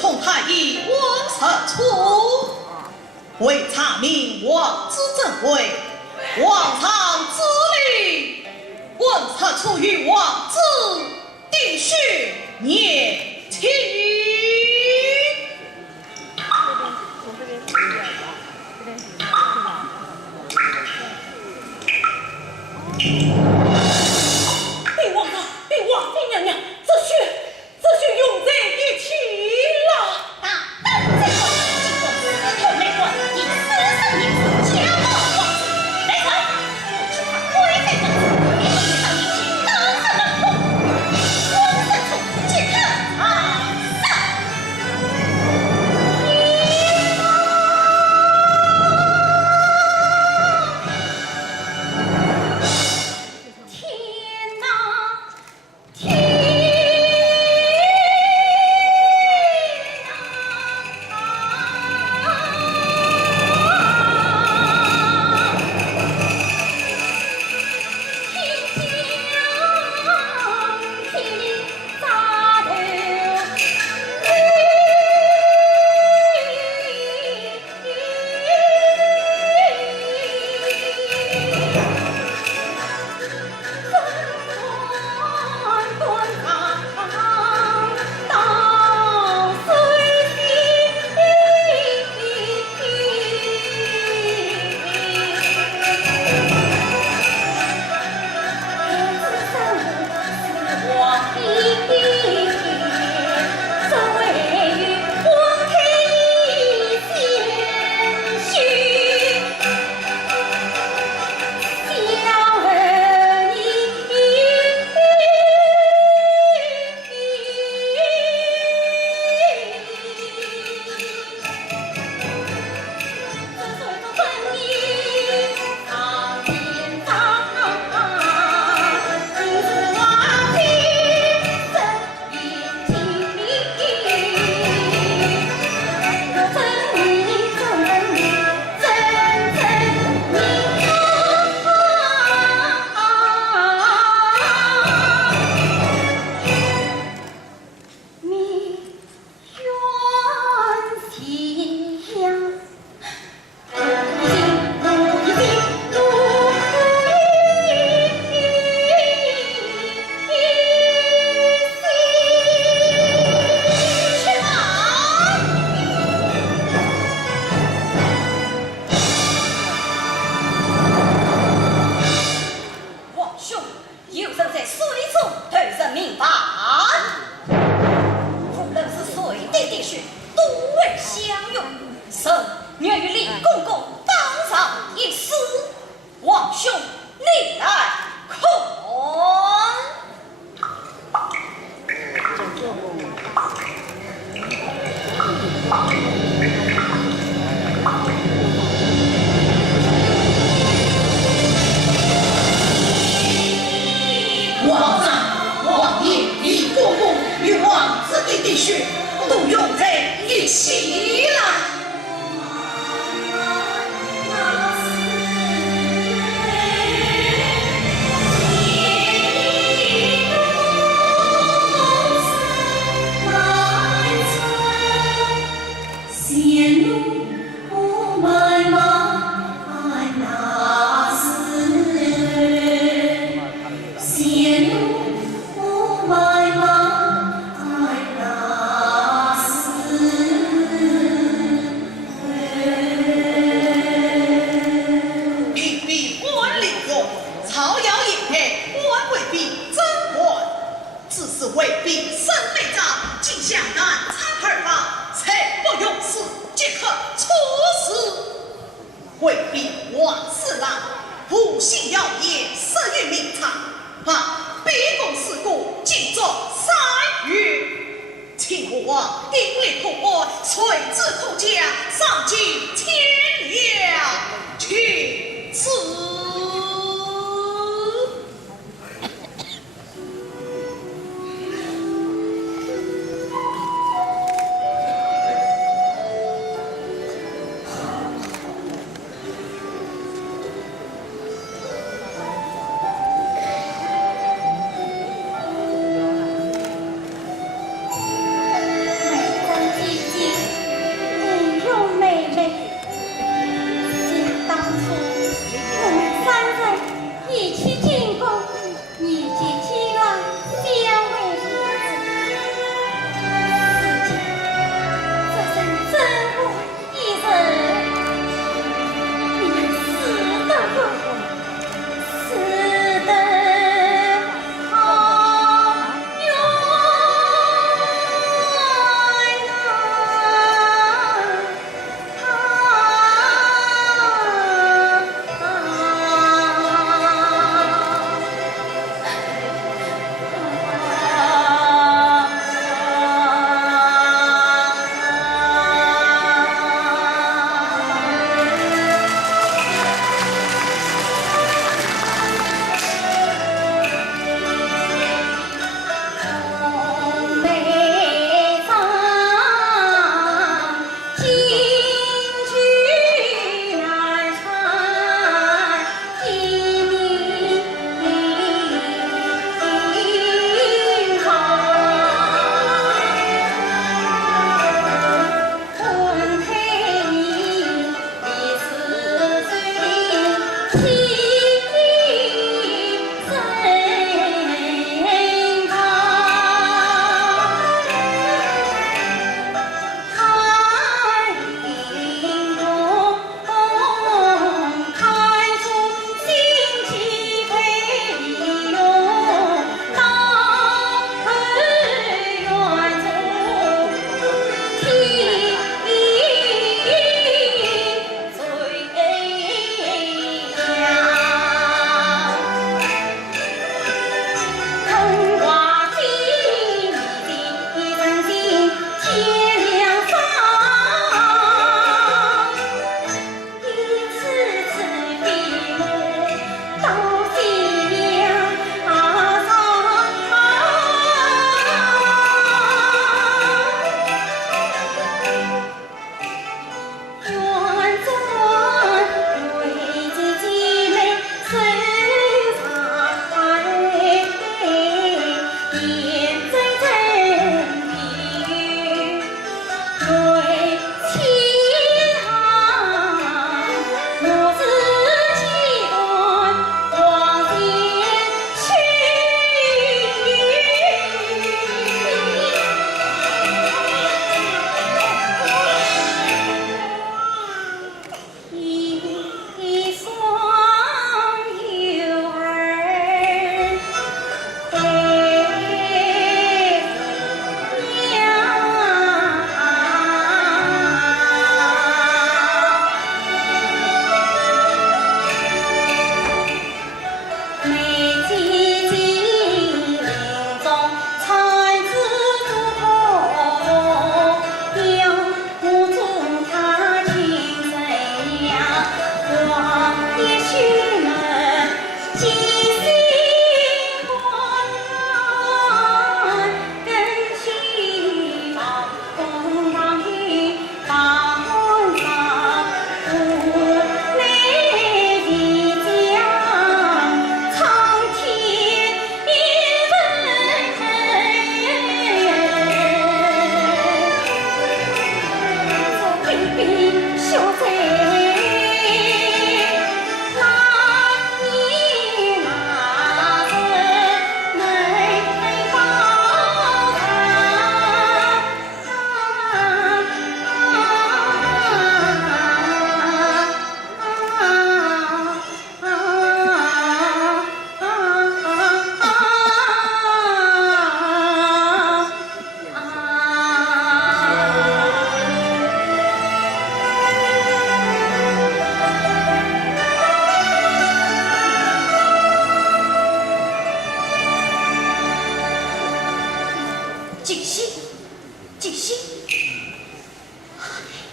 从太医王胜处，为查明王之正位，王常之礼，王胜处与王之定序年期。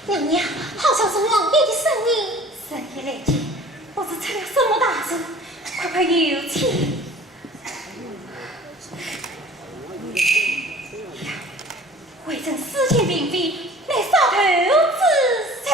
娘娘好像是王爷的声音，深夜来见，不知出了什么大事，快有请。微臣思前并非，乃上头之才。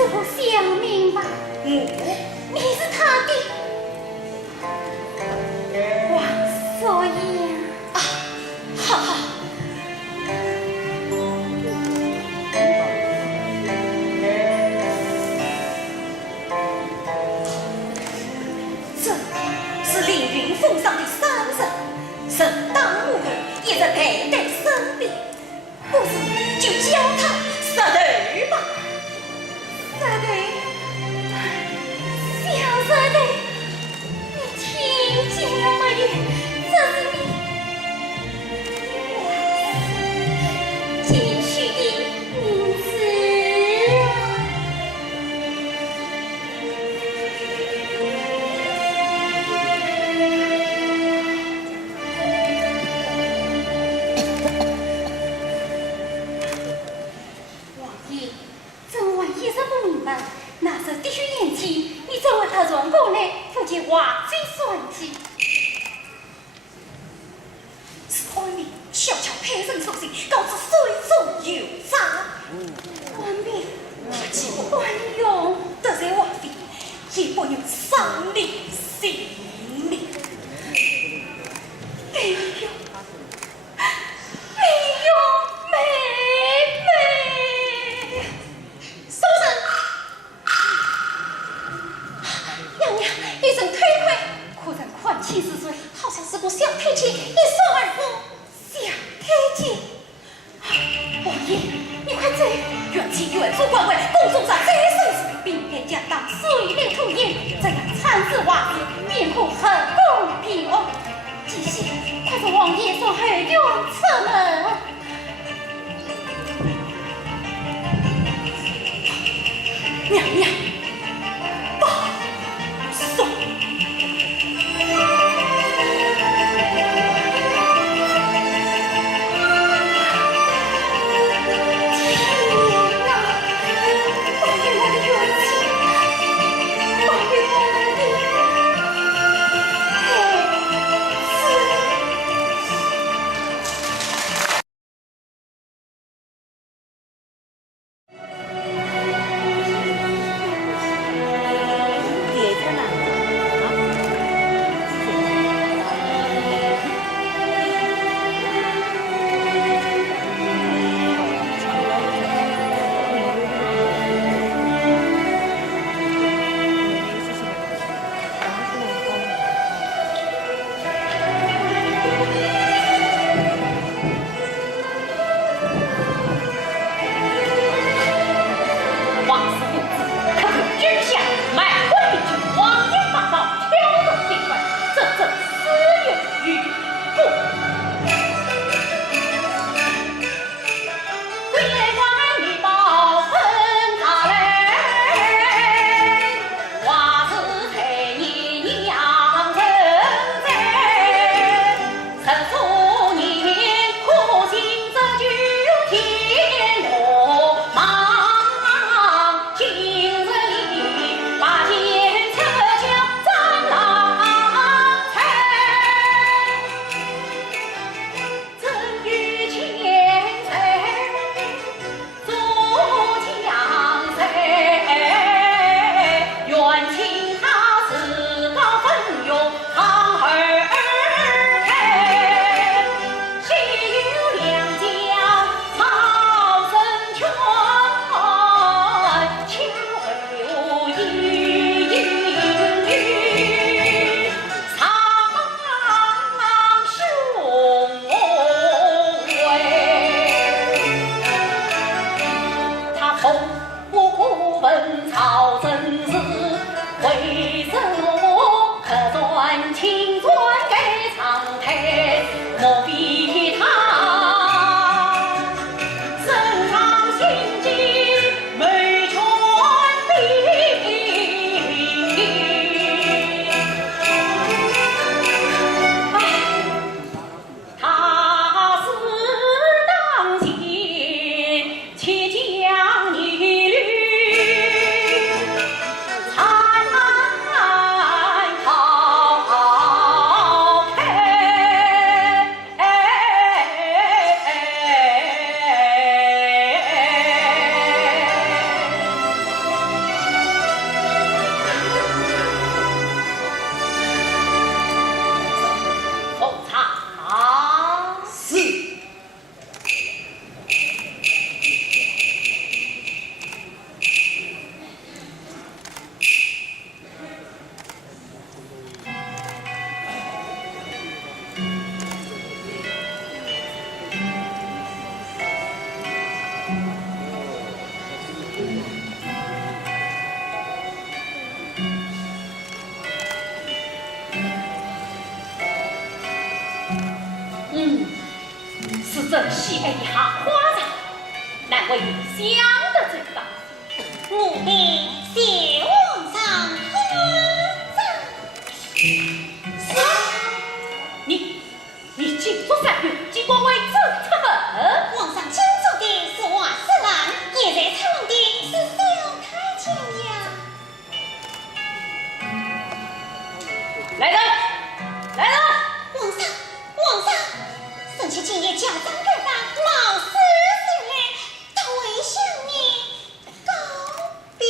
是否想明白？你是他的王所言啊！哈哈。这是凌云峰上的山神，神当母后也在佩戴身边，不如就叫他杀头吧。杀头，小杀头，你听见了没有？这是你继续的名字啊！王爷，怎么一直不明白？那时的确年轻，你怎么他转过来，不见话最算计？是官兵小巧派人送信，告知水中有诈。官兵他既不管用，得罪王妃，也不用伤你性命。没有，没有，妹妹。收人！娘娘，一声推诿，可曾宽亲是罪？好像是个小太监，一说而过。小太监，王爷，你快走！元气元素官位，公主上再生，并便将当水泪土掩，这样惨事瓦子，便可很公平哦。继续，快从王爷送后院出门。娘娘，不送。为你想得最大。奴婢谢皇上夸赞。你请坐上去，尽管为朕出门。皇上请坐的是瓦斯兰，现在唱的是小太监呀。来人，来人！皇上，臣妾今夜假装开放，冒失进来，特为向你告别。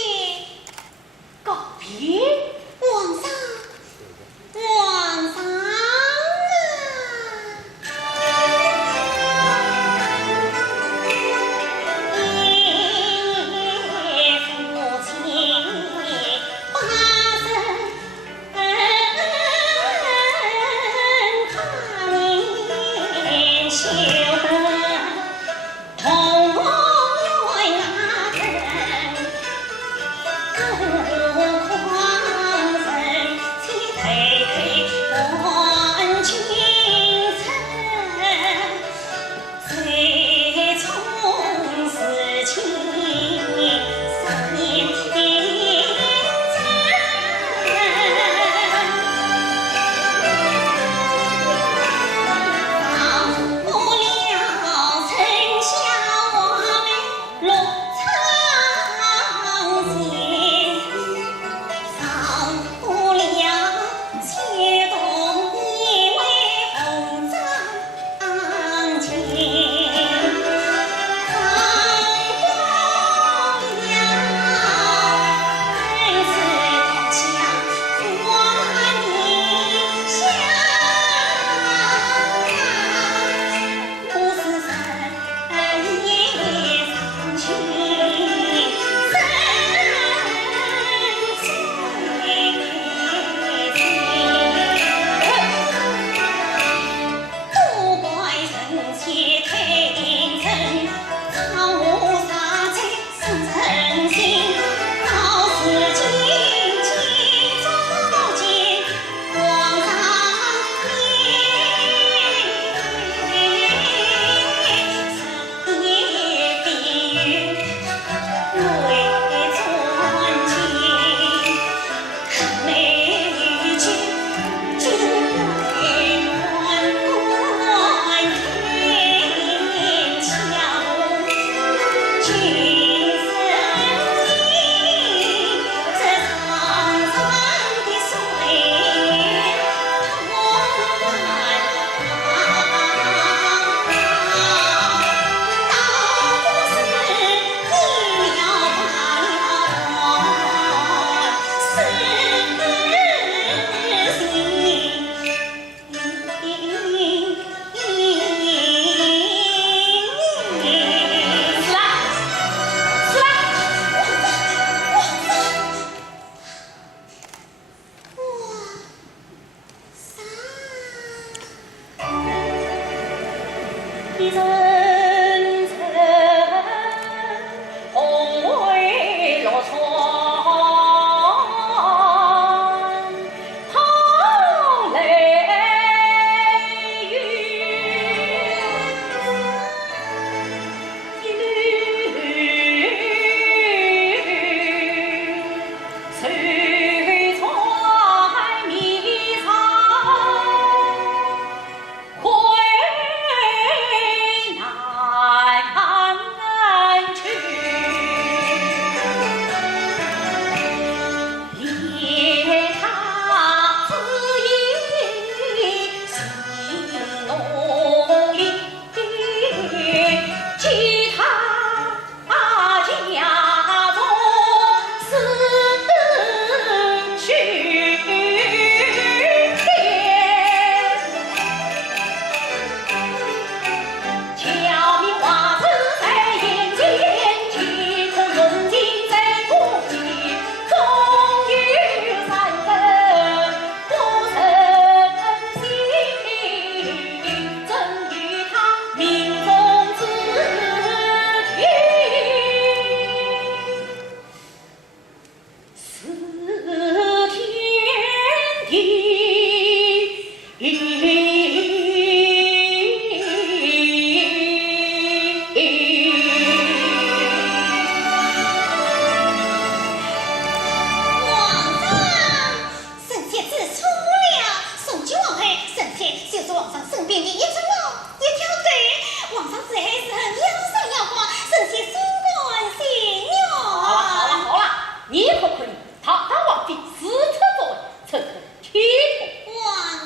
你可不可以堂堂王妃私车作为，趁可欺负皇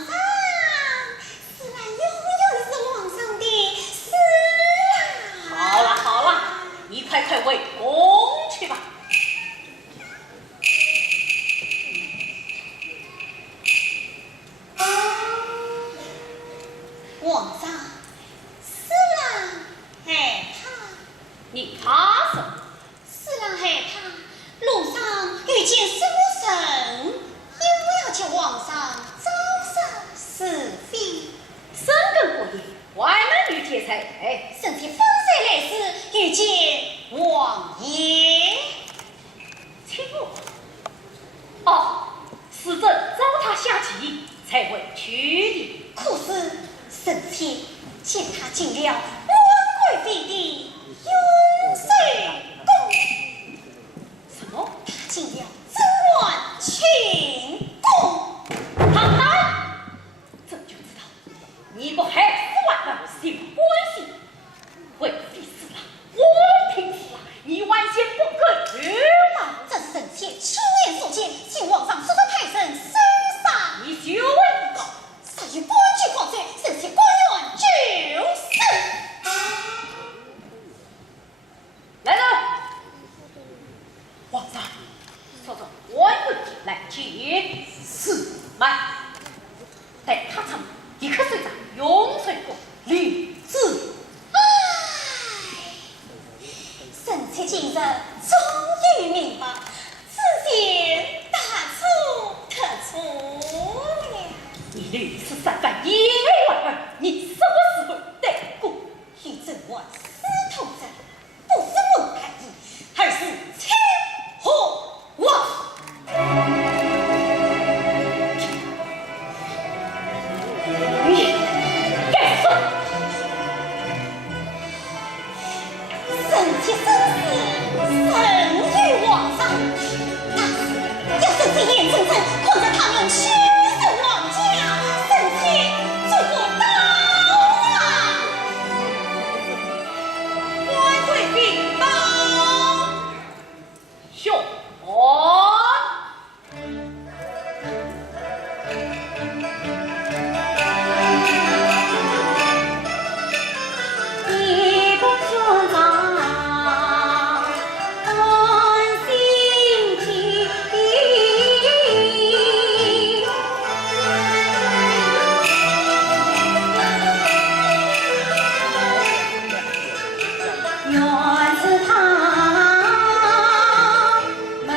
上，此兰永远是皇上的私兰。好了好了，你快为宫去吧。皇上，此兰害怕。你怕什么？此兰害怕路上遇见什么人，又要求皇上招赏是非。深更过夜，外男女皆才，甚至风水来时遇见王爷。请我。哦，是朕糟蹋下棋，才委屈的。可是臣妾见他进了王贵妃的永水宫，什么？他进了贞观寝宫。唐丹，朕就知道你不害死外男是有关系。为妃死了，我平死了，你完全不给吗？这臣妾亲眼所见，请皇上速速派人搜杀。你就问一个。杀于官居狂罪，臣妾官员就是来人！皇上，说着官贵来接。是。慢，待他成，立刻随着永水宫领旨。臣妾今日终于明白，此件大错特错了。你屡次三番野外儿，你什么时候得过？与朕万私同者，不是问太医，而是千和王。你该死！臣妾生死神于皇上，但是要臣妾眼睁睁看着他们屈辱王家，臣妾做不到啊！官贵禀报，兄。一不说长，安心体。原是他门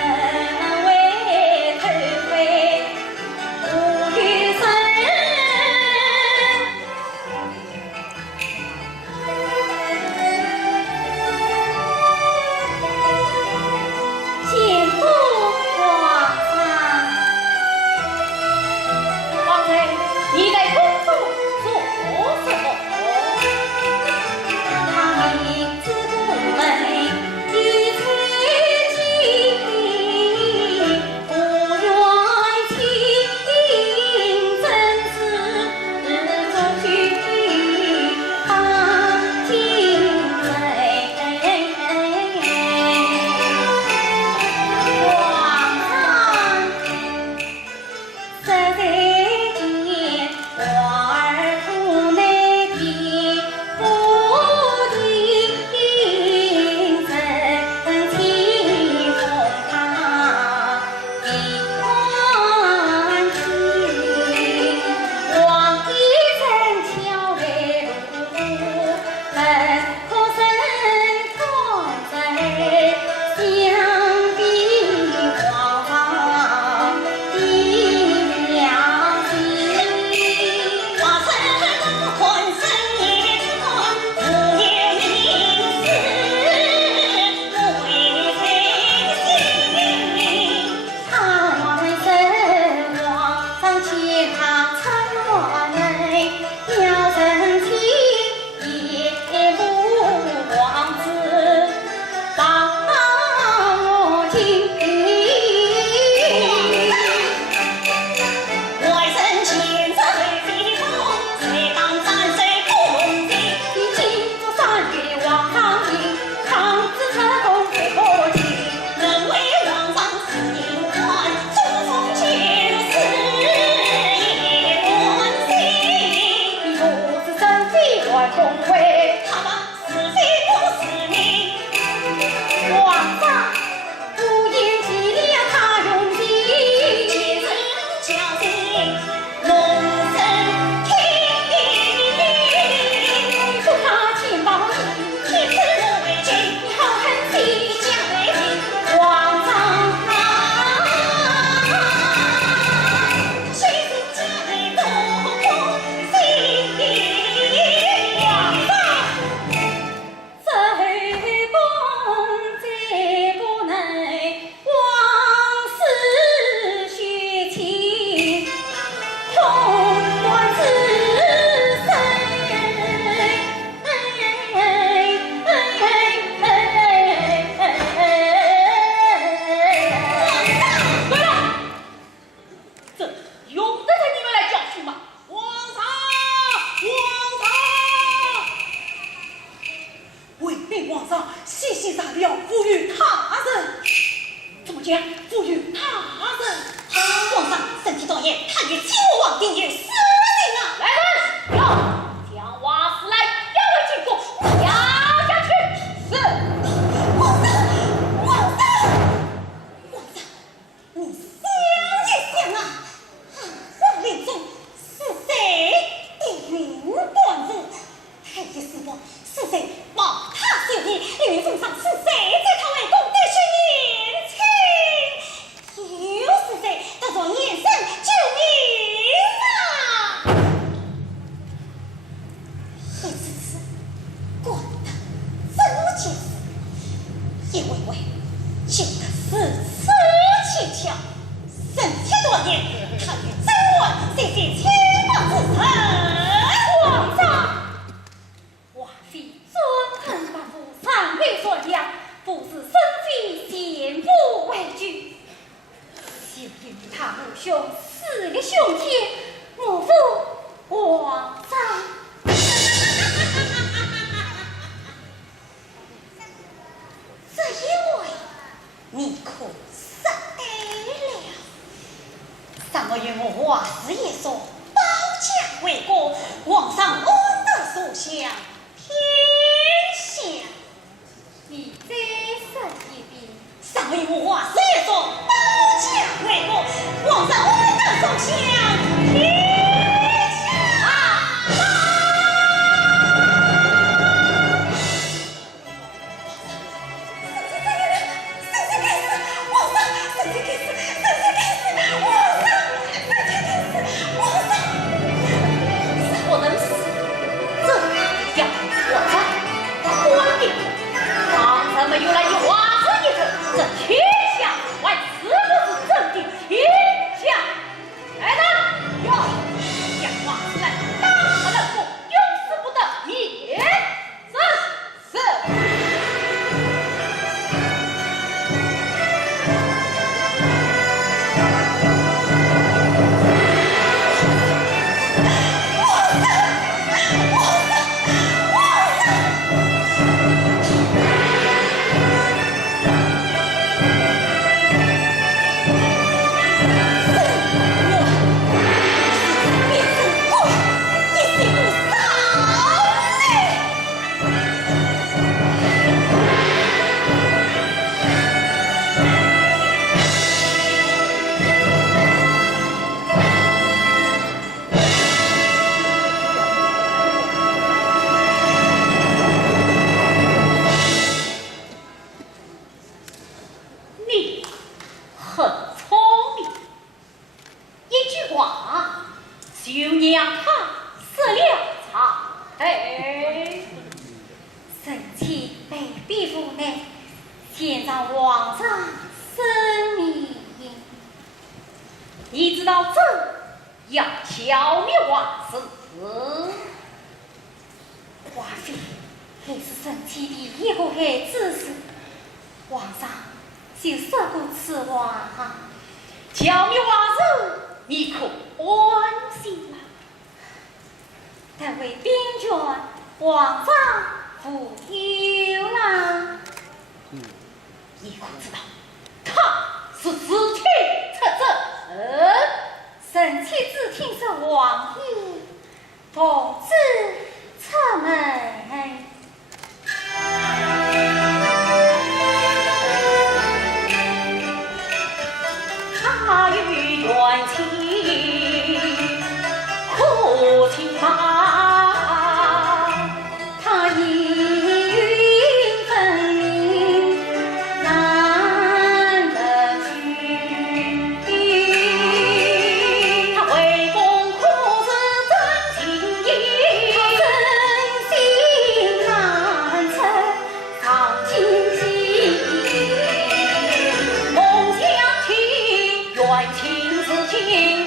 将赋予他人。皇上，神奇大爷，他与秦武王定有私情啊！来人，将瓦斯来押回秦国，押下去。是。皇上，皇上，皇上，你想一想啊，我临终是谁地云断日？太医师伯是谁把他授意？凌云奉上是谁在他为公的是年轻？又是谁得着眼神救命啊？一次次管得真结实，一位位救得四次蹊跷，神奇多年，他与真王谁是牵马之臣？皇上，王妃尊恳万夫，上位算量，不是身非贤妇为惧。就因他母兄死了兄弟，母父皇上。这一位你可识得了？上个月我华师爷说保驾为国，皇上恩德所向天下。你再说一遍。上个月我华师爷说保驾为国，皇上恩德所向天下。我能死，这样我在官定，皇上没有来有瓦斯一阵，这天下万是不是正定天下？来人，将瓦斯来打他的父，永死不得免死。是。你很聪明，一句话就让他死了才。神奇被逼无奈，献上皇上生命。你知道这要消灭王氏，华妃还是神奇的一个孩子时，皇上就说过此话，消灭王氏，你可安心了。但为兵权，皇上负忧啦。你可知道，他是自取出征，神奇只听说王爷奉旨出门。他与冤情可亲吗？他意云分明难得去，他为公苦是真情意，真心难测藏清晰，梦想情缘情是情。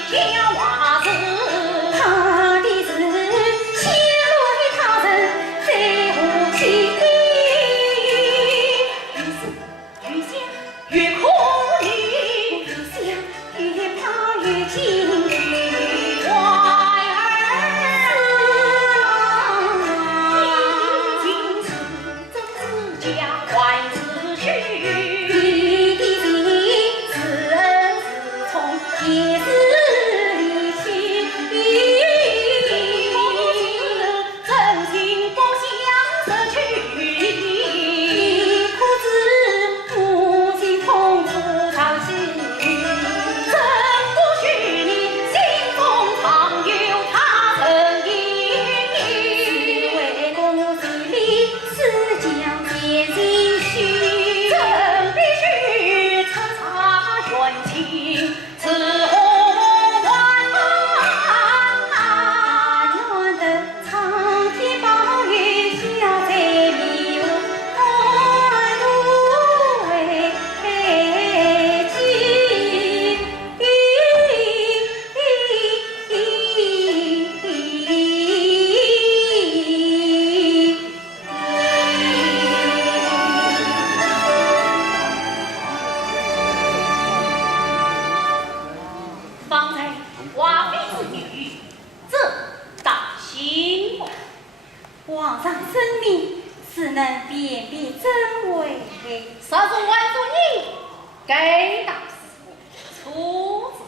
伙子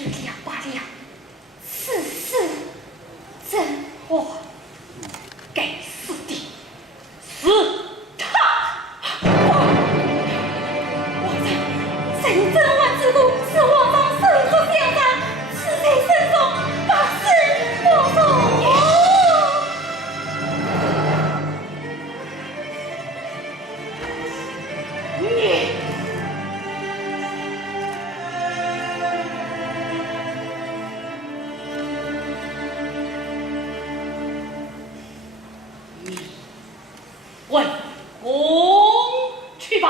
，1两8两，此事怎话该死的死他！皇上，神真万之故，是皇上身负相当，此贼身中把事莫容。问公去吧。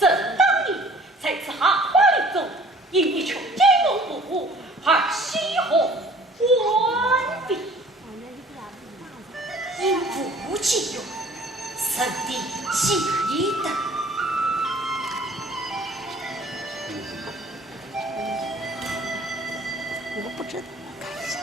正当年在此行花林中，因一群奸我不知道，我看一下。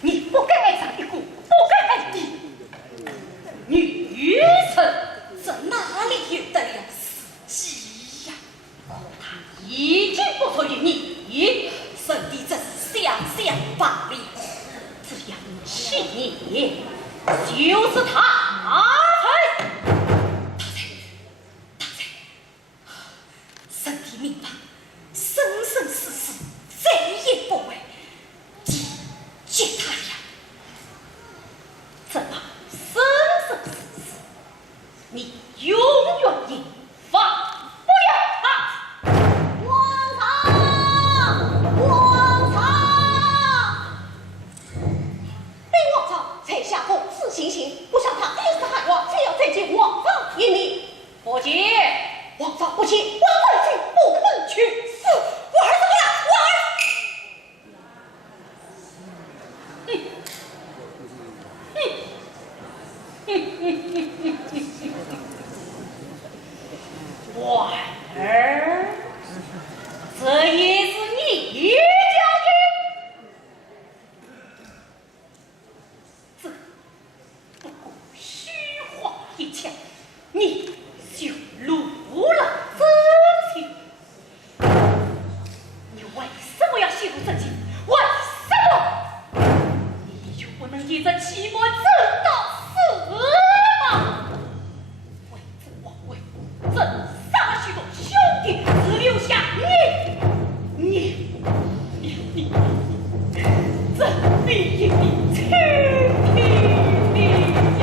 你不该爱上一个不该爱的是你，就是他。身体命法，生生世世贼也不为，见他俩，怎么生生世世你永远也放不了他？王朝，王朝，被王朝才下公私行刑，不想他一时喊我，却要再见王上一命。不接，王上不亲，王贵卿不问去死。我儿怎么了？我儿。婉儿，这也是你家的，这不过虚话一腔，你就辱了真情。你为什么要泄露真情？为什么？你就不能依着期末正道死吗？为这王位，朕杀了许多兄弟，只留下你，这必因你亲弟弟呀！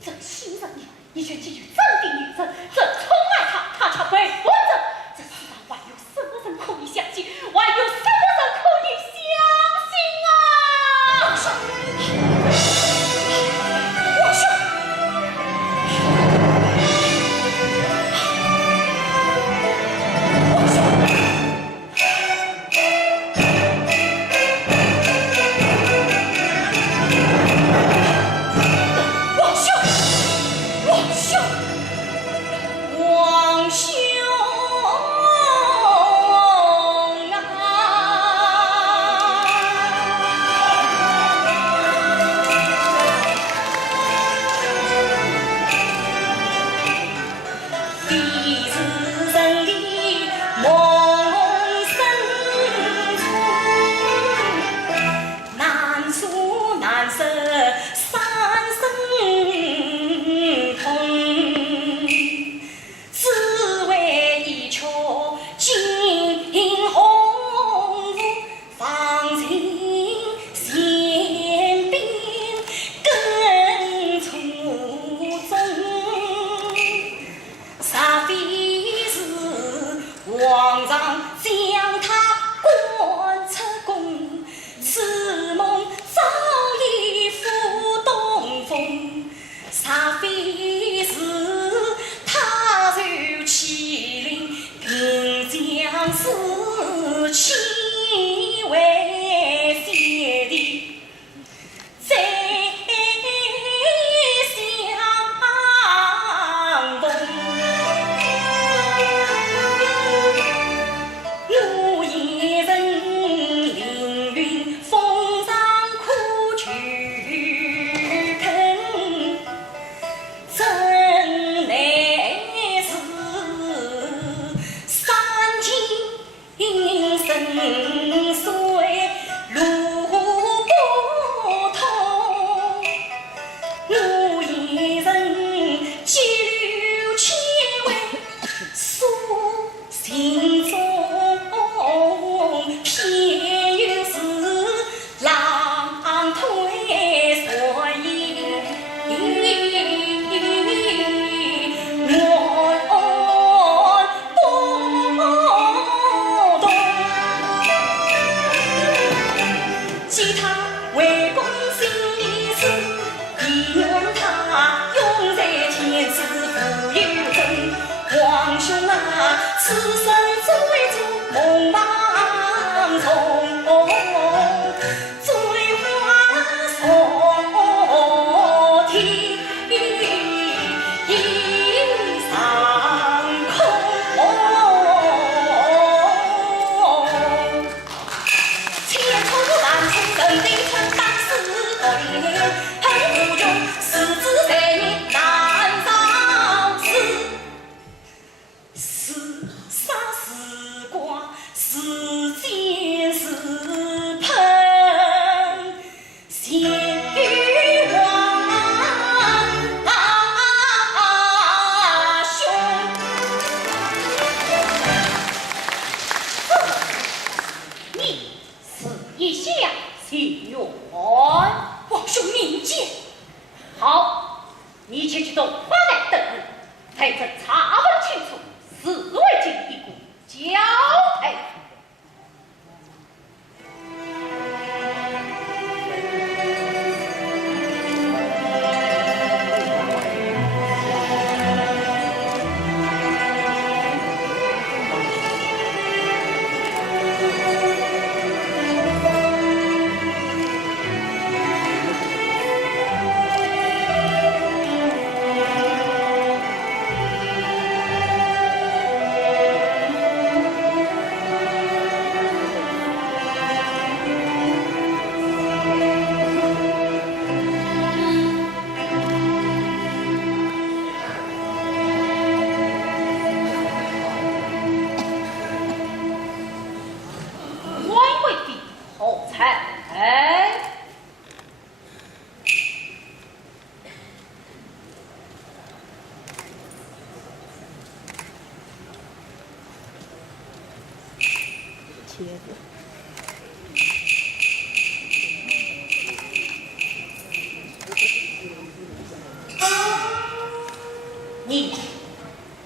朕信任你，你却基于真的女人，朕宠爱她，她却背叛朕。这世上还有什么人可以相信？还有什么人可以相信啊？王兄，皇上将他关出宫，此梦早已付东风。煞非是他受欺凌，并将死妻为邪的，再相逢。我一人凌云峰上苦去肯，真乃是三金神你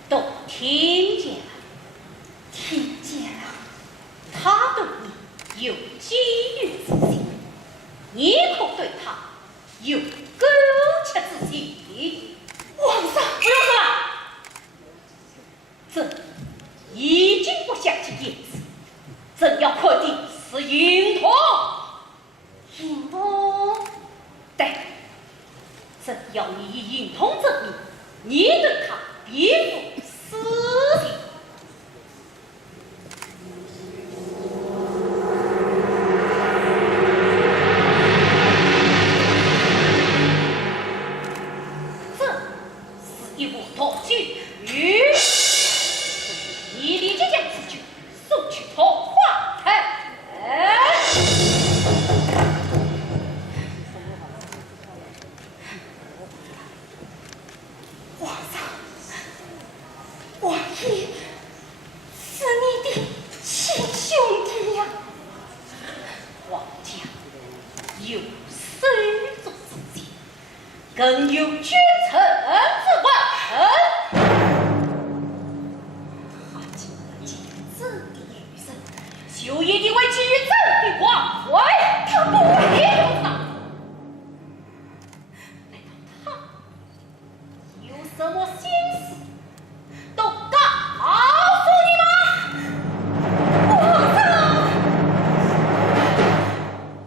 都听见了？听见了。他对你有觊觎之心，你可对他有苟且之心。皇上，不用说了，朕已经不想起言辞，朕要快的是银童。银童，对，朕要你以银童证明你对他必负私情。这是一部托剧，你立即将此剧送去通化台。皇上，王爷是你的亲兄弟呀！王家有手足之情，更有君臣之问。他竟然觊觎朕的余生，就一定会觊觎朕的王位。他不会利用他。难道他有什么心思都告诉你吗？皇上，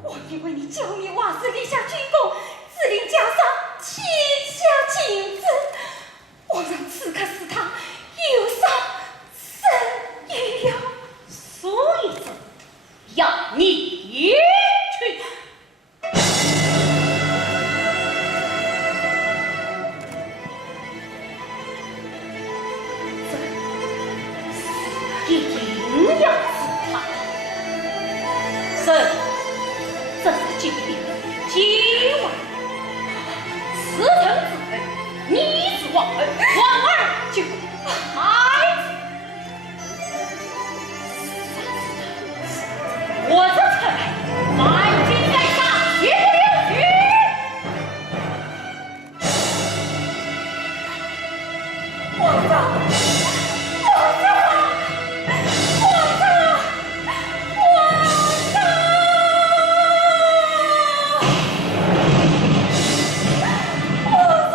我因为你教灭瓦斯立下军功，自令加上天下禁止。皇上此刻使他有伤身矣呀！所以朕要你去。一定要死他！朕是今天今晚此臣之恩，你之忘恩，王儿就孩子。我这才来满军在上，绝不留许。皇上，皇上，皇上，皇上！皇上！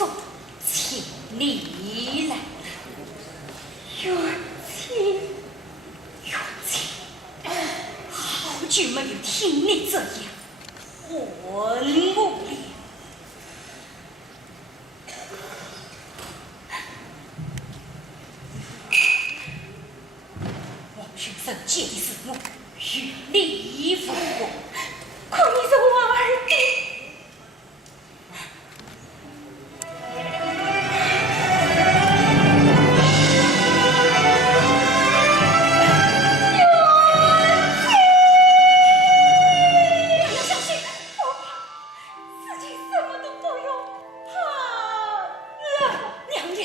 说请你来了。元清，元清，好久没有听你这样问我了。王先生见的是我，与你无关。可你是我儿的。娘娘。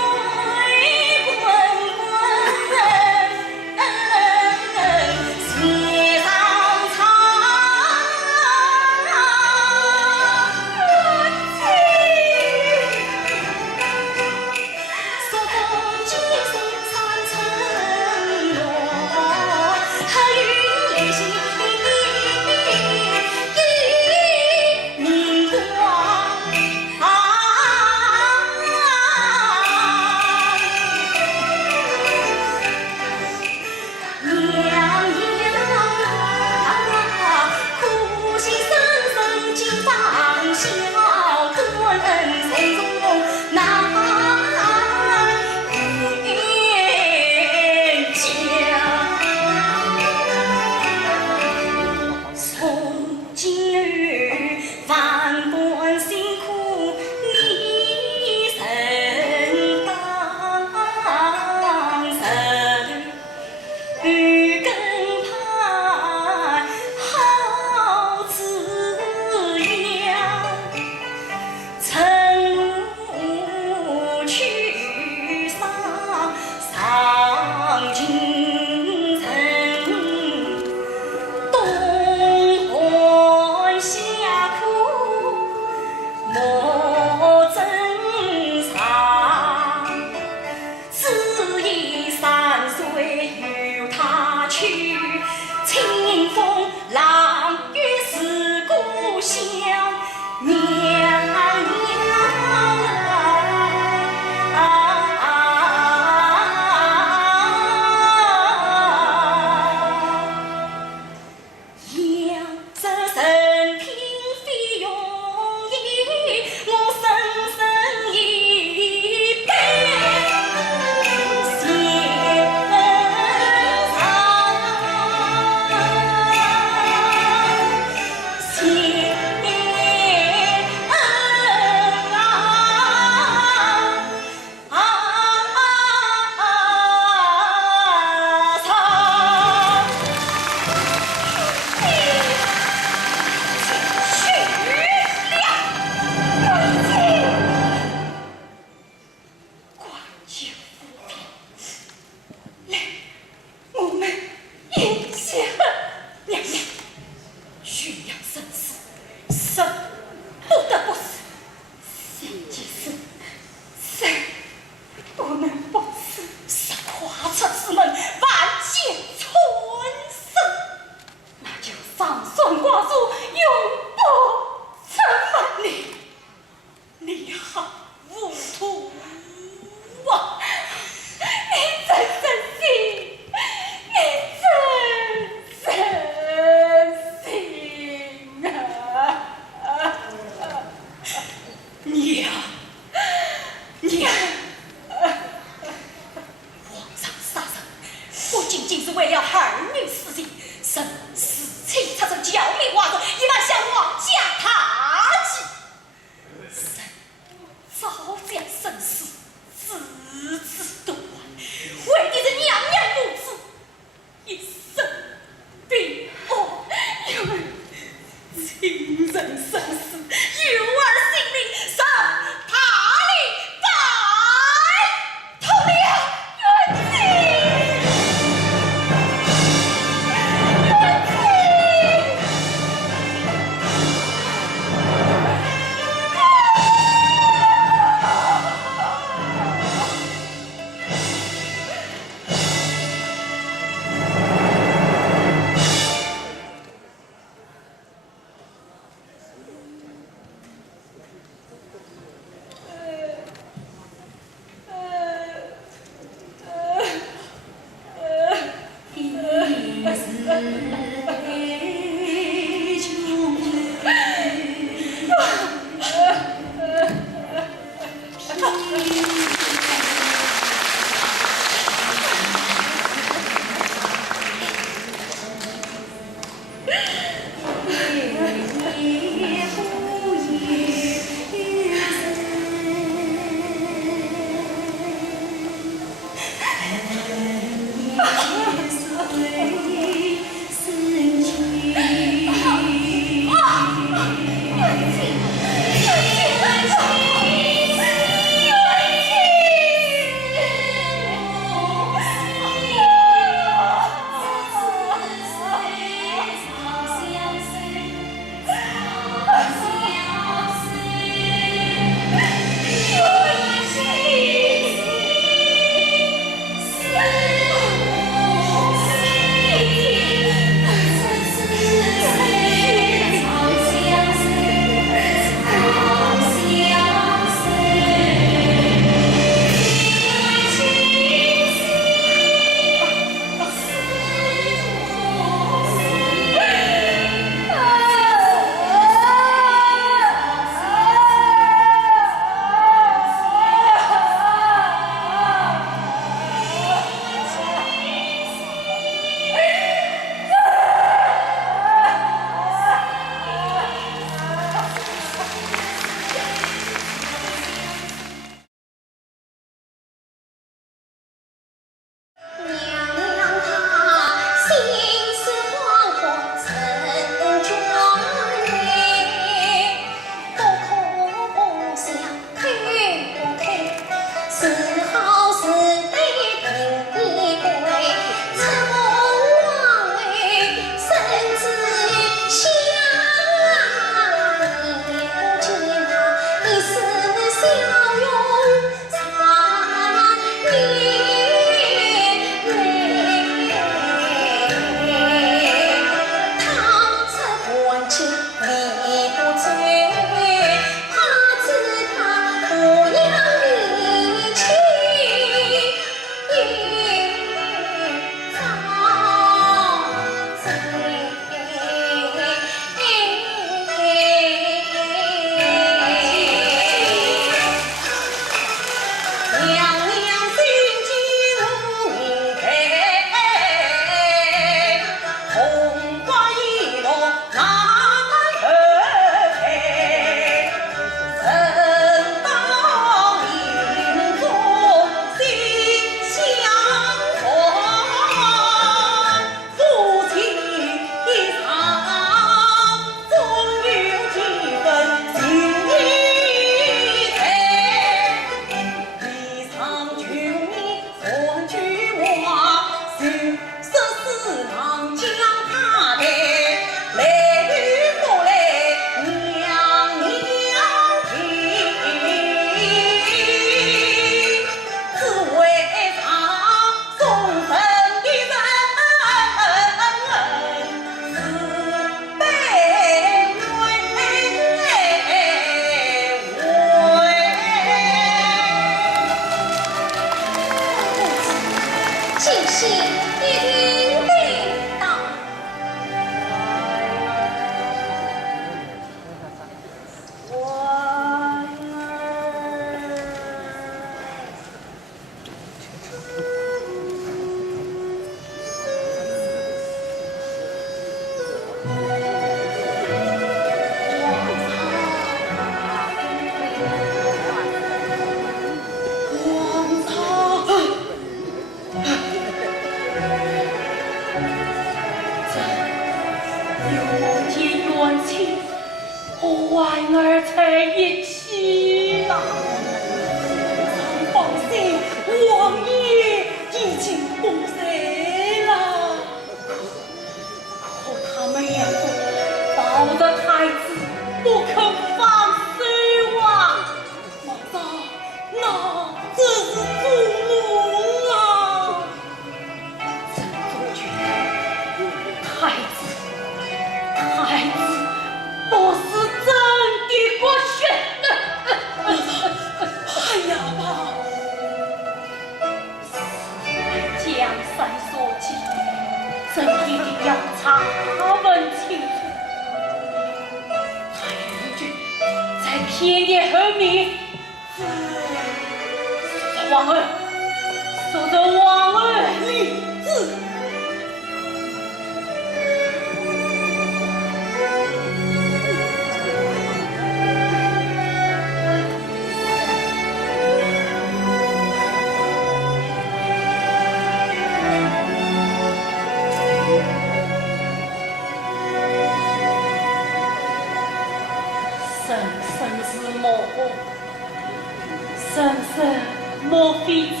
莫非真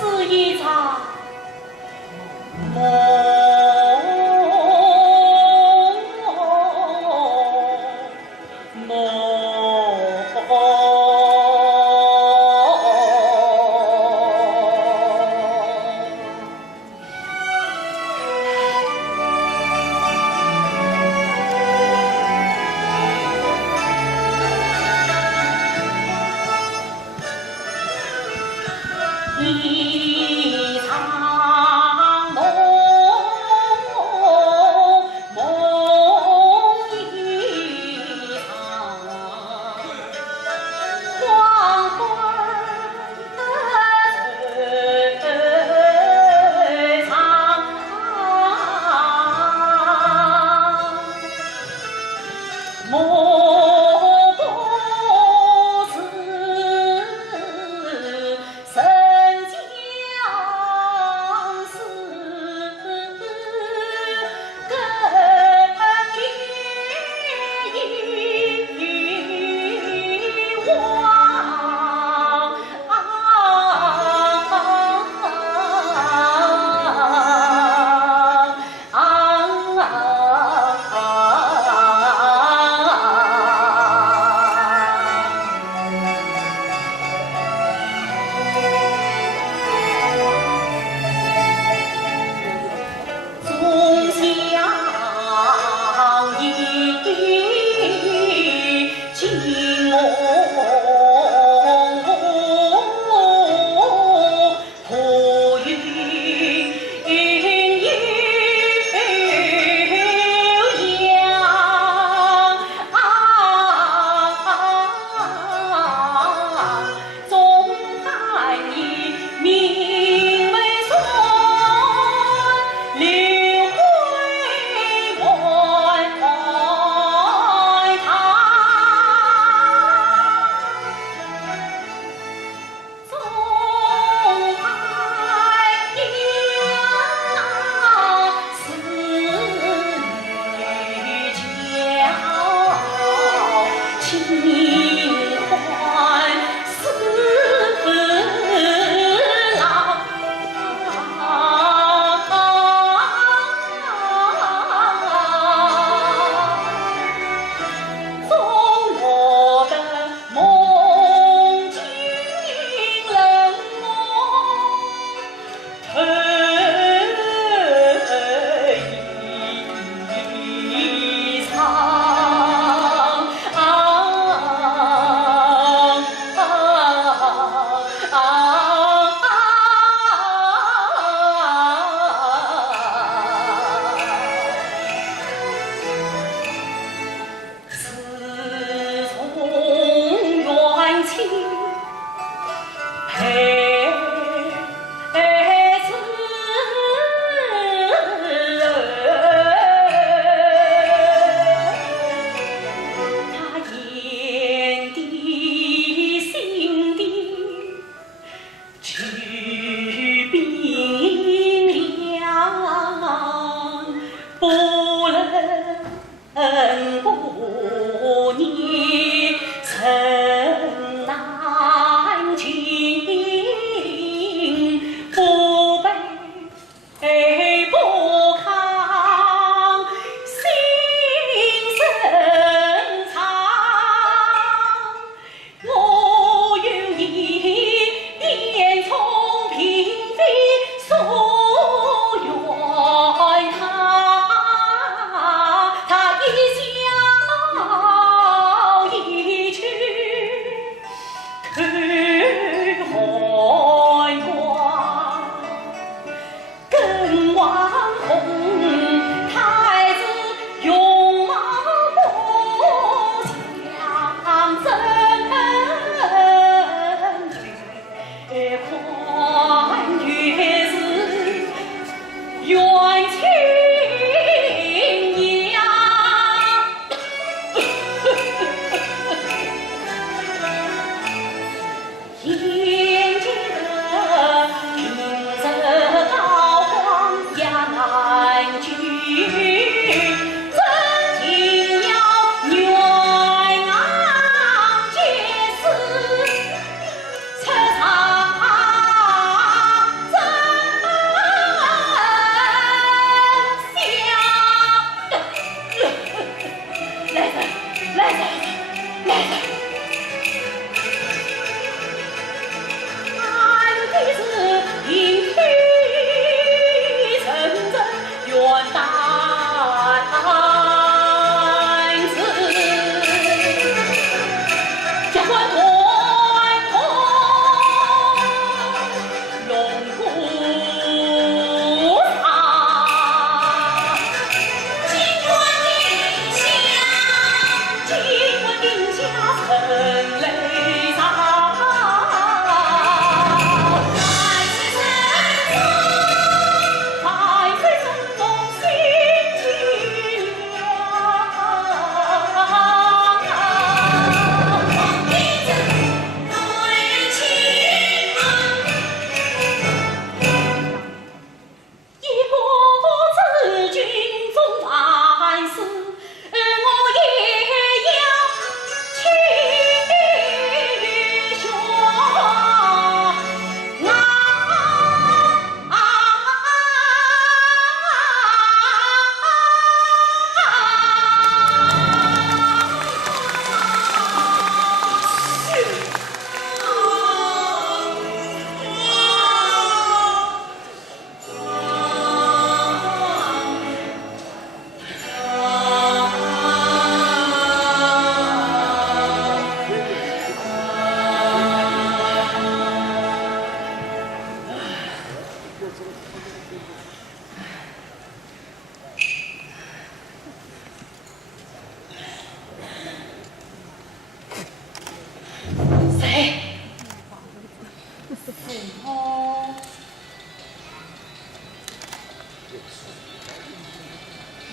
是一场梦？一场梦，梦一场，黄昏最长，莫不是神将死，更遗忘。总想一惊梦，破云有阳，总盼你明媚双，留回万堂。总盼呀，思女娇，清欢似老。总落得梦境冷漠，一场自从缘情配子，他眼底心底去冰凉，不能不念曾难尽，不卑不亢，心深藏。我有你便从嫔妃所愿他，他一想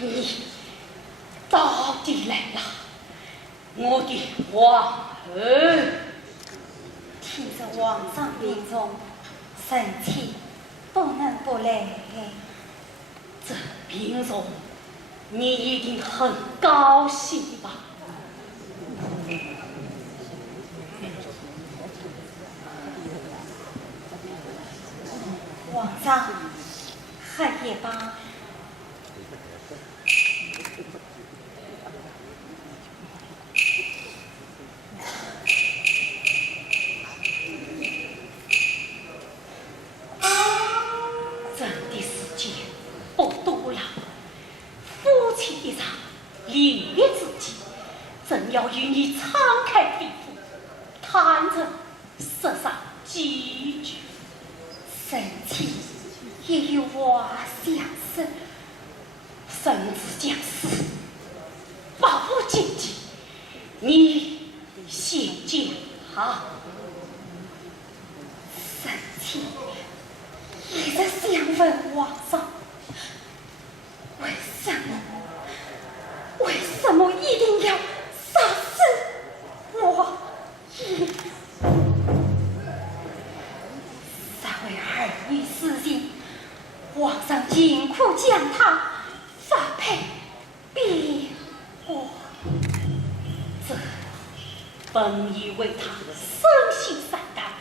你到底来了，我的皇儿。听着皇上病重，臣妾不能不来。这病重，你一定很高兴吧？皇上，还也罢。朕的时间不多了，夫妻一场，临别之际，朕要与你敞开皮肤，谈着说上几句。臣妾也有话想说。圣旨将死，保护禁忌，你先讲好。臣妾一直想问皇上，为什么一定要杀死我爷？三位儿女私情，皇上尽可将他发配边国。这本以为他生性善待，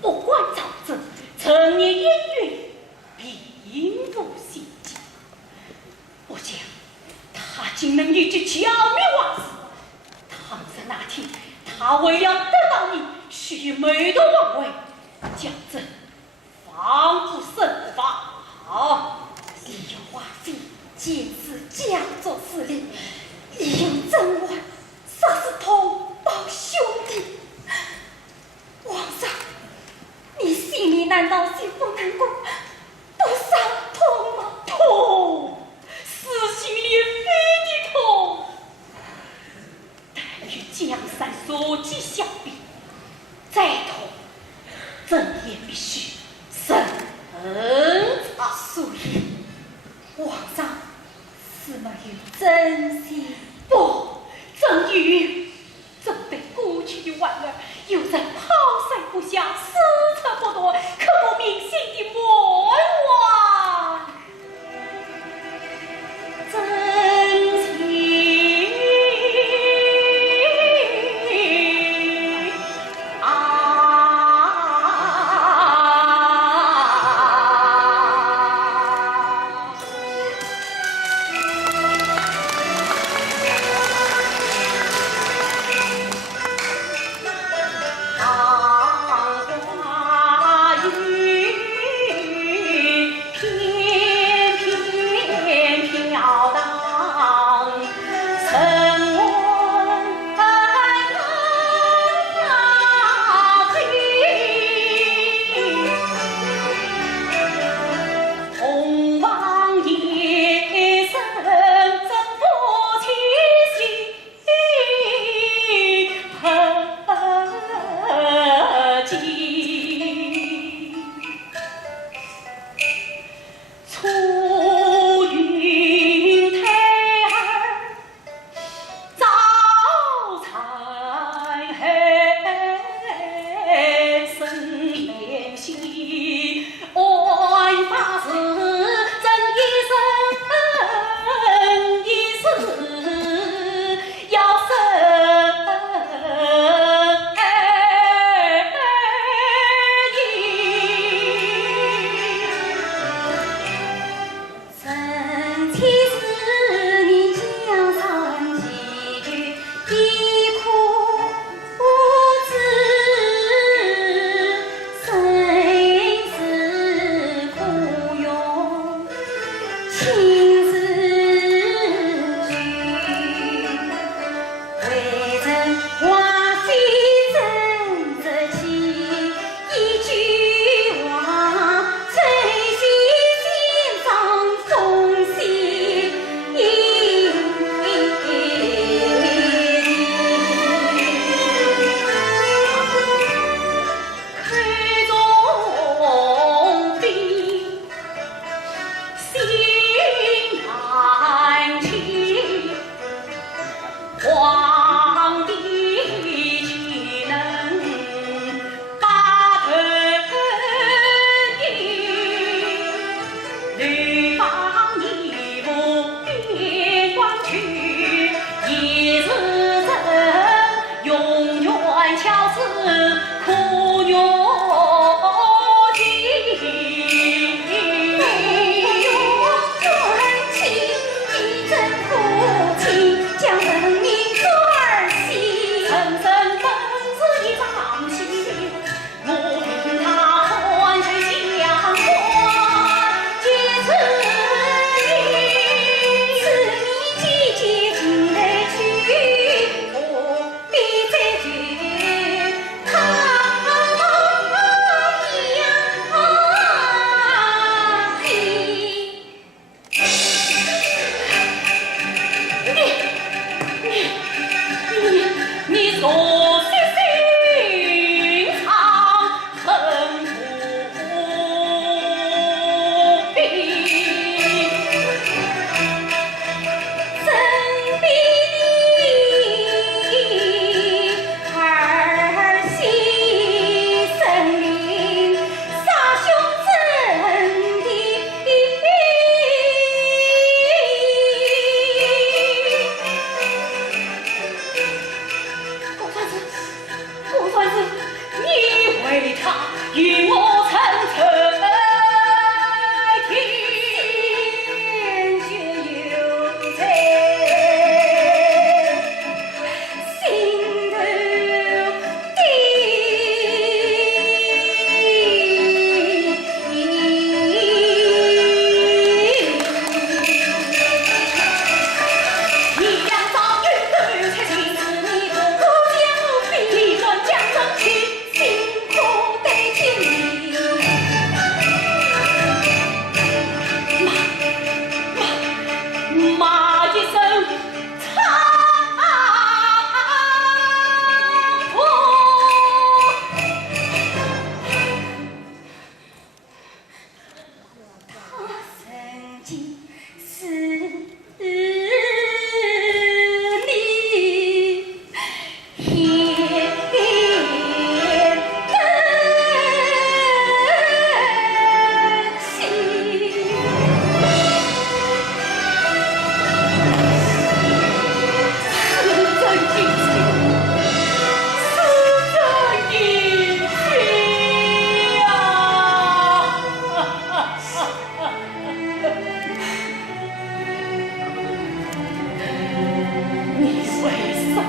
不管朝政，成年烟云，并无心机。不想他竟能一举剿灭王室。倘若那天他为了得到你许美的王位，将朕防不胜防。利用华妃监视江左司令，利用甄嬛杀死同胞兄弟。皇上，你心里难道心不难过，不伤痛吗？痛，撕心裂肺的痛。但与江山所及相比，再痛，朕也必须深藏。所以，皇上是没有真心。不，朕与朕对过去的婉儿，有着抛腮不下、私策不夺、刻骨铭心的莫忘真情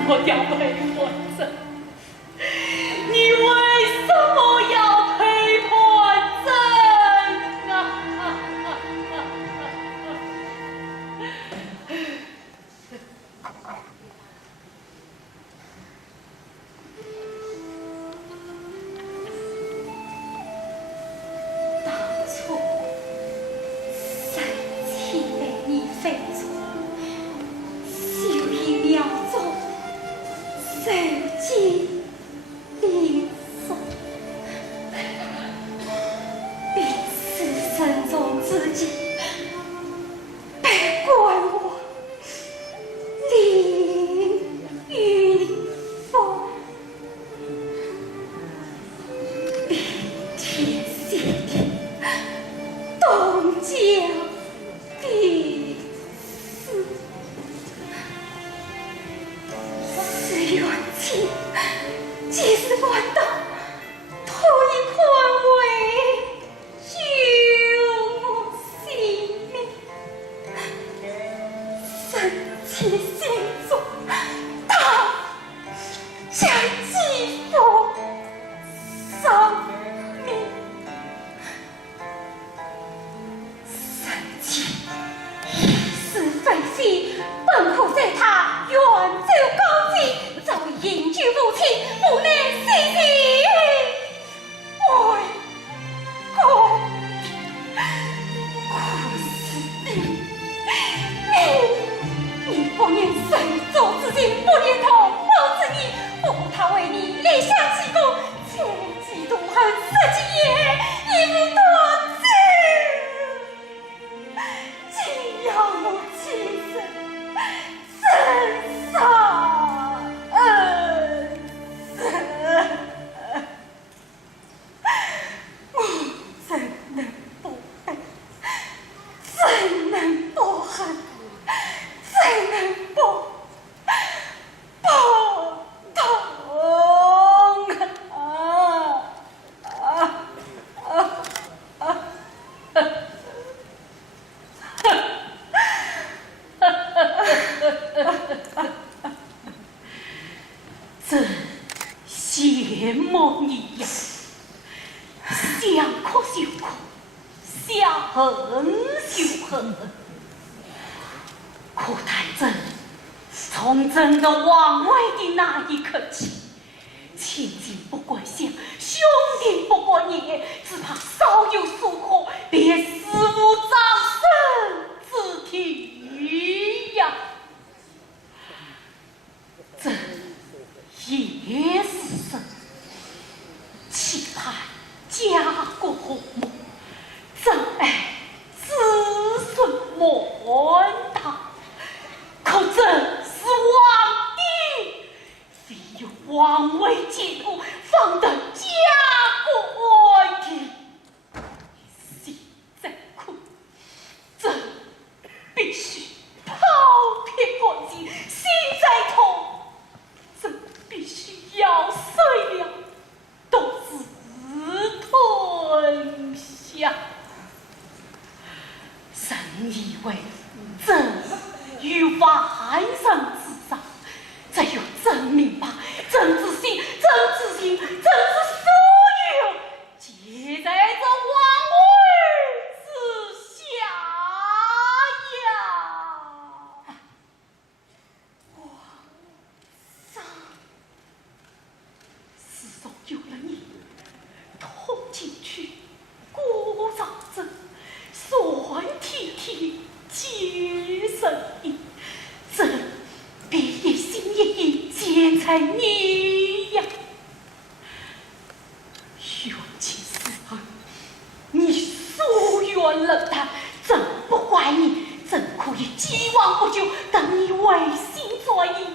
么要陪我走？你为什么要陪我走啊？当初生气被你废除，就一秒钟受尽凌辱，彼此生中自己别怪我凌云峰，冰天雪地，东江必死。是缘情，即使乱刀，徒以宽慰救我性命。生气心中，他将继父丧命。生气是非非，本可在他远走高飞，早已隐居无情，不能细细为公。可是你不念谁做之情，不念同胞之义，不顾他为你立下奇功，切忌妒恨色己也，亦不多知。既要我亲身身上恩赐，我怎能不悲？怎能不恨？怎能不痛真羡慕你呀！想哭就哭，想恨就恨。可谈真从真的王位的那一刻起，亲戚不关心，兄弟不关你，只怕稍有疏忽，便死无葬身之地呀！这也是神，期盼家国和睦，真爱子孙满堂。可真是皇帝，非有王位坚固，方得家国安定。心在苦，朕必须抛撇国籍；心在痛，朕必须咬碎了，独自吞下。神以为朕于万人之上，只有朕明白，朕之心，朕之心，朕之所有，皆在这王位之下呀！皇上，自从有了你，同进去，鼓噪着，酸体体。皆神意，朕便一心一意坚在你呀。冤情似恨，你疏远冷淡，朕不怪你，朕可以既往不咎，等你违心作意。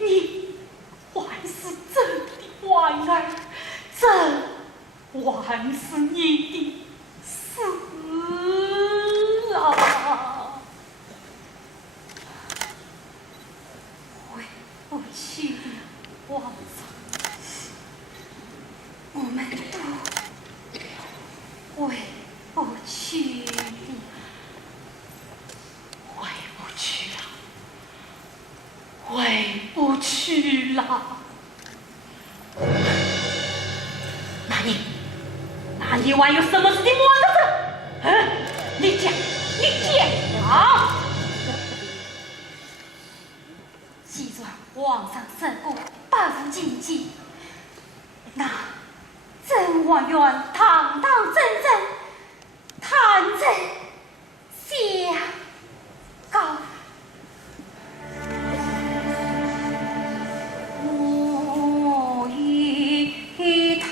你还是朕的婉儿，朕还是你的死郎。不去了，皇上，我们都回不去了，回不去了。回不去了。那你还有什么事情瞒着这？你讲。既然皇上圣过，百无禁忌，那朕还愿堂堂正正，坦诚相告。我与他。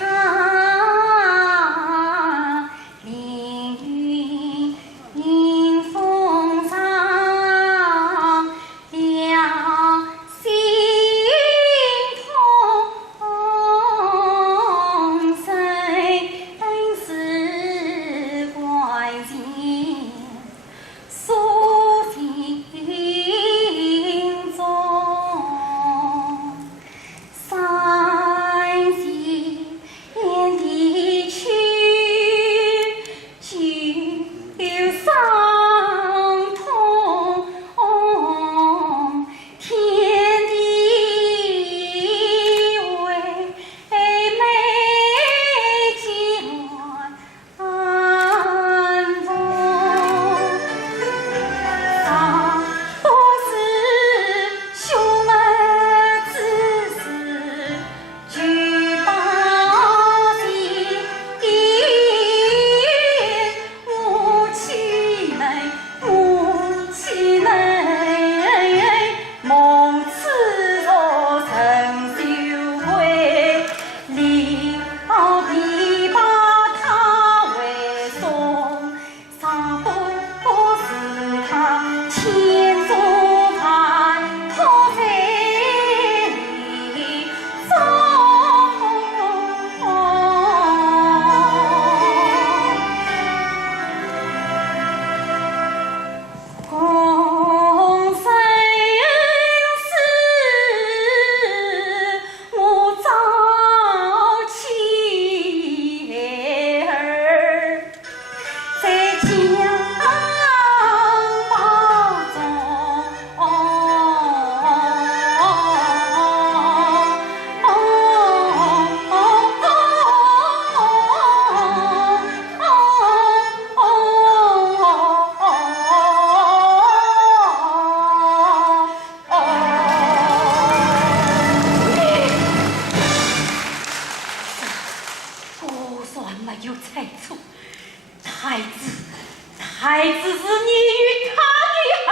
孩子是你与他的孩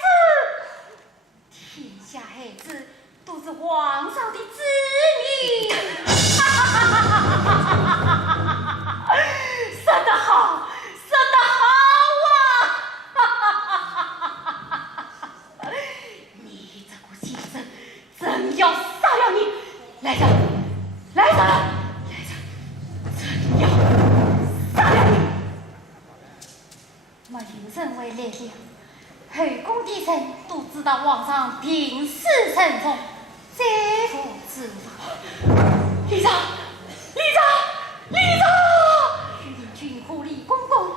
子，天下孩子都是皇上的子女。说得好，说得好啊！你这个先生真要杀了你！来人，来人，来人！真要杀了你！我有人为来了，后宫的人都知道皇上平视慎重，再不知道。李长，李长，李长！徐令君和李公公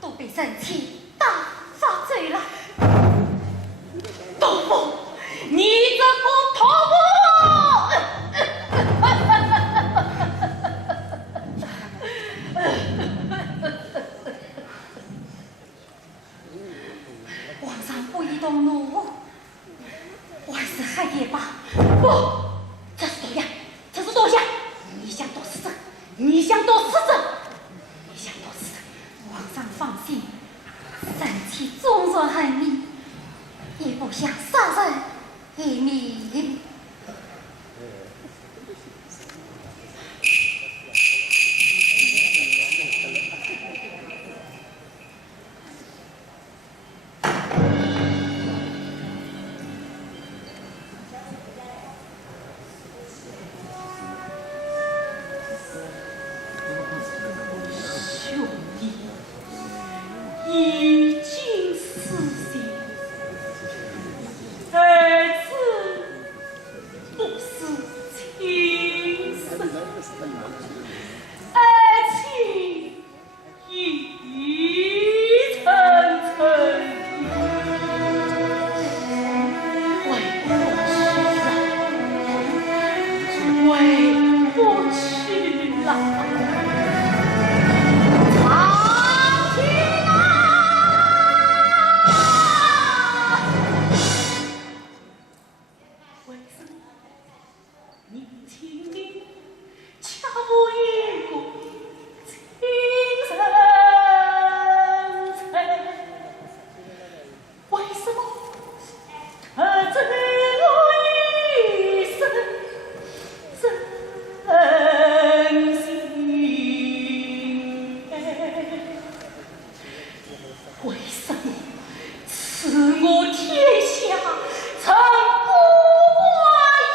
都被臣妾大发罪了。东风，你这个头目！皇上不宜动怒，我还是害也罢。不，这是多样，这是多想。你想多是这，你想多是这，你想多是这。皇上放心，臣妾忠贞恨你，也不想杀人于你。亲你，恰无一个情人才，为什么他这我一生真心？为什么赐我天下曾不挂呀？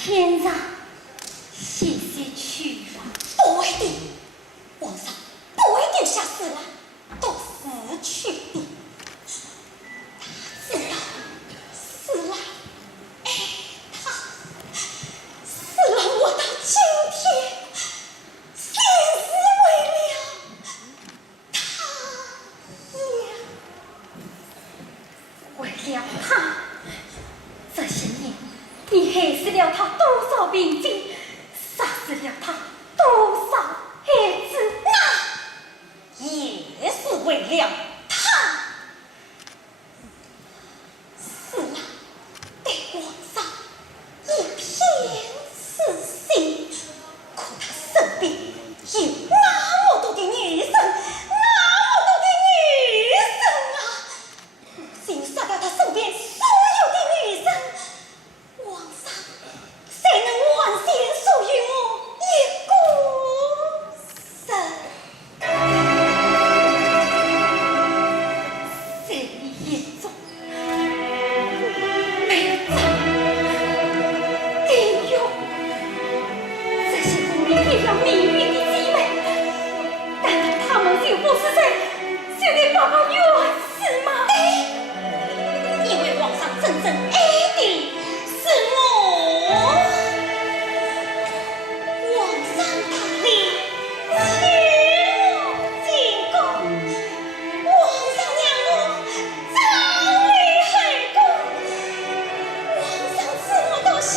天上细细去了，不一定，皇上不一定下死了，都死去的。他知道死了，哎，他死了，我到今天心思为了他呀，为了他，这些年你害死了他多少民警，杀死了他多少孩子，那也是为了他。死了，对皇上一片痴心，可他身边有那么多的女生，那么多的女生啊！只有杀掉他身边所有的女生，皇上谁能完全属于我一个人？在你眼中，美长、英勇，这些不明一样命运的姊妹，难道她们就不是在给爸爸冤死吗？因为皇上真正爱的是我，皇上大力请我进宫，皇上让我早离后宫，皇上赐我到乡，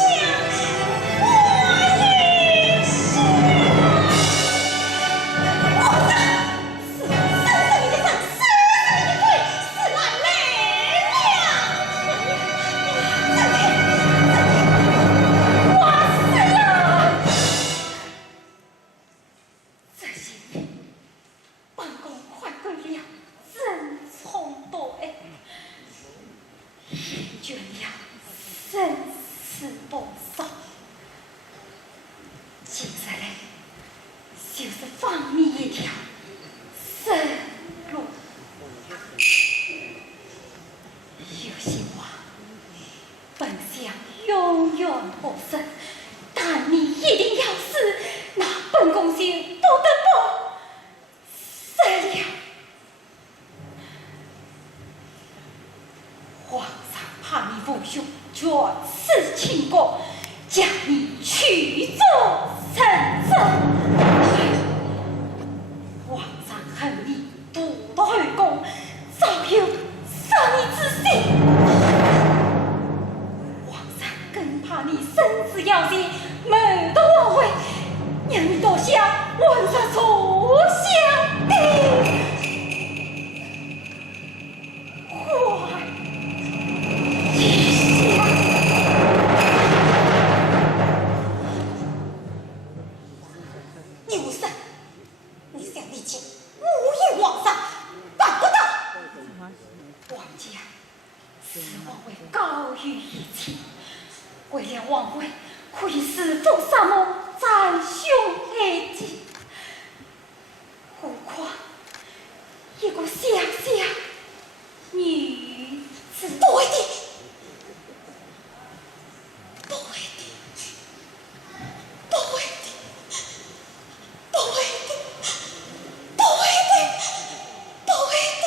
我也是皇上是生生的生，死死的鬼，死了累了。这些年，本宫换过了真聪多爱，厌倦了生死搏杀，接下来就是放你一条生路。有些话，本想永远不生，但你一定要死，那本宫就不得不死了。皇上怕你父兄绝此情国，将你驱逐成走。皇上恨你独到后宫，早有杀你之心。皇上更怕你身子要紧，谋到而为，让你多想皇上所想的。快去想！牛生，你想理解，无意皇上办不到。王家，此王位高于一切，为了王位，可以使奉萨摩斩凶下级，何况一个小小女子？不会的，不会的，不会的，不会的，不会的，不会的。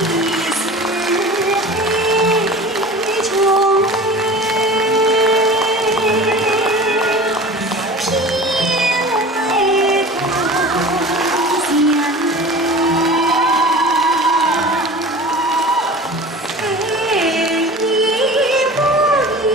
一丝。